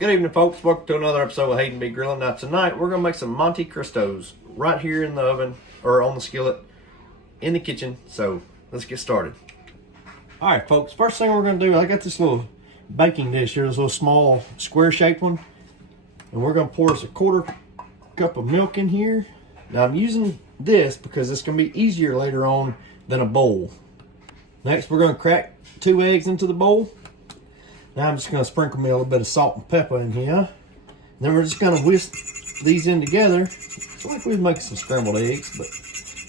Good evening, folks. Welcome to another episode of Hayden B Grilling. Now tonight we're gonna make some Monte Cristos right here in the oven or on the skillet in the kitchen. So let's get started. All right, folks. First thing we're gonna do, I got this little baking dish here, this little small square-shaped one, and we're gonna pour us a quarter cup of milk in here. Now I'm using this because it's gonna be easier later on than a bowl. Next, we're gonna crack 2 eggs into the bowl. Now I'm just going to sprinkle me a little bit of salt and pepper in here. And then we're just going to whisk these in together. It's like we'd make some scrambled eggs, but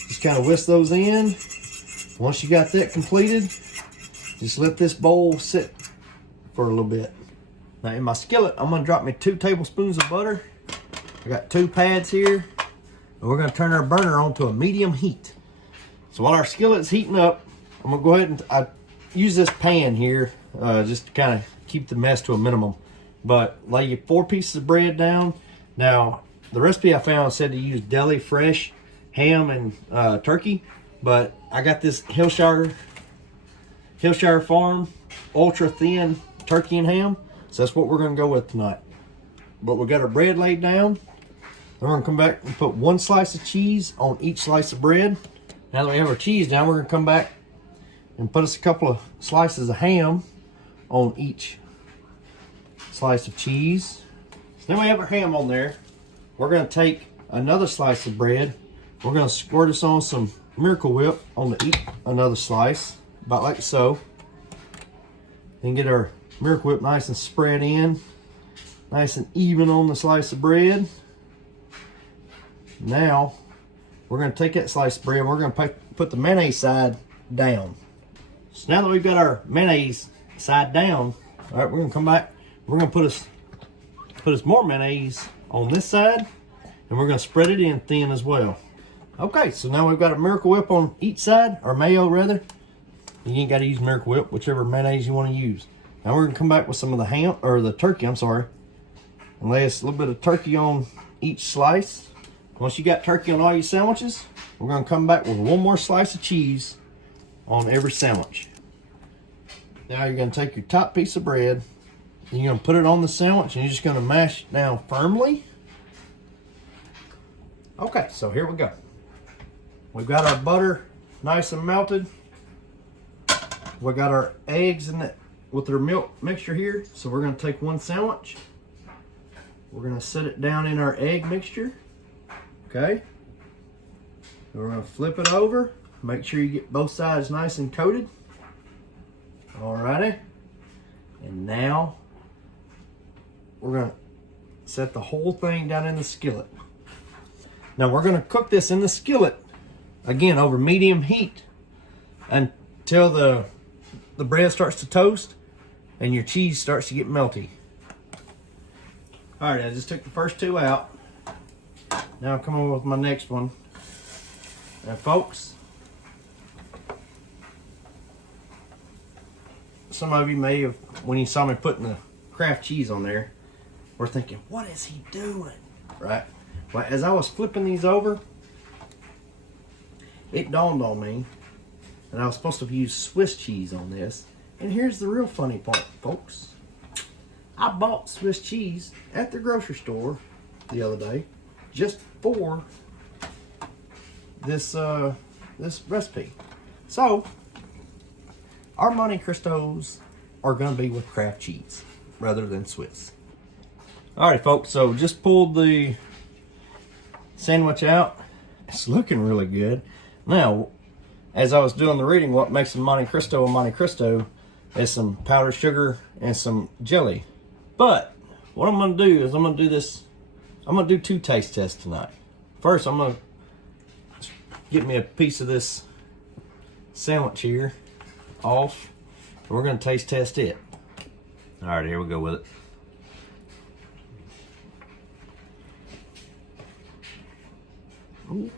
just kind of whisk those in. Once you got that completed, just let this bowl sit for a little bit. Now in my skillet, I'm going to drop me 2 tablespoons of butter. I got 2 pads here. And we're going to turn our burner on to a medium heat. So while our skillet's heating up, I'm going to go ahead and I use this pan here just to kind of keep the mess to a minimum. But lay your 4 pieces of bread down. Now, the recipe I found said to use deli fresh ham and turkey, but I got this Hillshire Farm ultra thin turkey and ham, so that's what we're going to go with tonight. But we got our bread laid down. Then we're going to come back and put 1 slice of cheese on each slice of bread. Now that we have our cheese down, we're going to come back and put us a couple of slices of ham on each slice of cheese. So now we have our ham on there. We're going to take another slice of bread. We're going to squirt us on some Miracle Whip on another slice, about like so. Then get our Miracle Whip nice and spread in, nice and even on the slice of bread. Now we're going to take that slice of bread and we're going to put the mayonnaise side down. So now that we've got our mayonnaise side down, all right, we're gonna come back. We're gonna put us more mayonnaise on this side, and we're gonna spread it in thin as well. Okay, so now we've got a Miracle Whip on each side, or mayo rather. You ain't got to use Miracle Whip, whichever mayonnaise you want to use. Now we're gonna come back with some of the ham or the turkey. I'm sorry, and lay us a little bit of turkey on each slice. Once you got turkey on all your sandwiches, we're gonna come back with 1 more slice of cheese on every sandwich. Now you're going to take your top piece of bread and you're going to put it on the sandwich and you're just going to mash it down firmly. Okay, so here we go. We've got our butter nice and melted. We got our eggs in it with their milk mixture here. So we're going to take 1 sandwich. We're going to set it down in our egg mixture. Okay. We're going to flip it over. Make sure you get both sides nice and coated. Alrighty. And now we're going to set the whole thing down in the skillet. Now we're going to cook this in the skillet again over medium heat until the bread starts to toast and your cheese starts to get melty. Alright, I just took the first 2 out. Now I'm coming with my next one. Now folks, some of you may have, when you saw me putting the Kraft cheese on there, were thinking, what is he doing? Right? Well, as I was flipping these over, it dawned on me that I was supposed to use Swiss cheese on this. And here's the real funny part, folks. I bought Swiss cheese at the grocery store the other day just for this recipe. So our Monte Cristos are going to be with Kraft cheese rather than Swiss. Alright folks, so just pulled the sandwich out. It's looking really good. Now, as I was doing the reading, what makes a Monte Cristo is some powdered sugar and some jelly. But what I'm going to do is I'm going to do 2 taste tests tonight. First, I'm going to get me a piece of this sandwich here off. We're going to taste test it. All right, here we go with it. Ooh.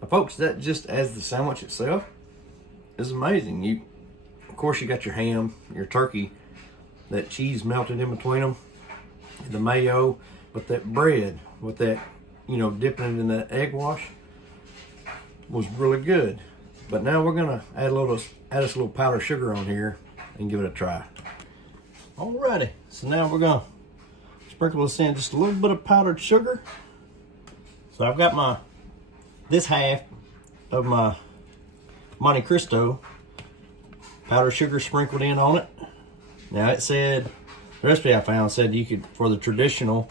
Now, folks, that just as the sandwich itself is amazing. Of course, you got your ham, your turkey, that cheese melted in between them, the mayo, but that bread with that, dipping it in that egg wash was really good. But now we're gonna add us a little powdered sugar on here and give it a try. Alrighty, so now we're gonna sprinkle this in just a little bit of powdered sugar. So I've got this half of my Monte Cristo powdered sugar sprinkled in on it. Now it said, the recipe I found said you could, for the traditional,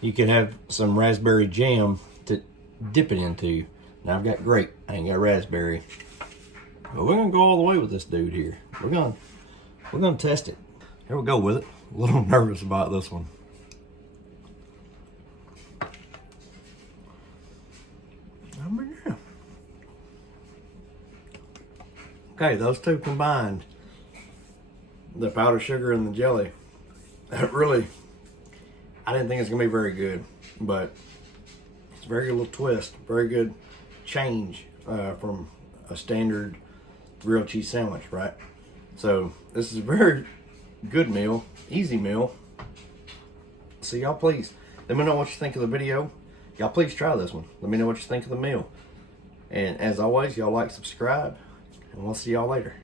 you could have some raspberry jam to dip it into. Now I've got grape, I ain't got raspberry. But we're gonna go all the way with this dude here. We're gonna test it. Here we go with it. A little nervous about this one. Yeah. Okay, those two combined, the powdered sugar and the jelly, that really, I didn't think it's gonna be very good, but it's a very good little twist, very good change from a standard grilled cheese sandwich, right? So this is a very good meal, easy meal. So y'all please, let me know what you think of the video. Y'all please try this one. Let me know what you think of the meal. And as always, y'all like, subscribe, and we'll see y'all later.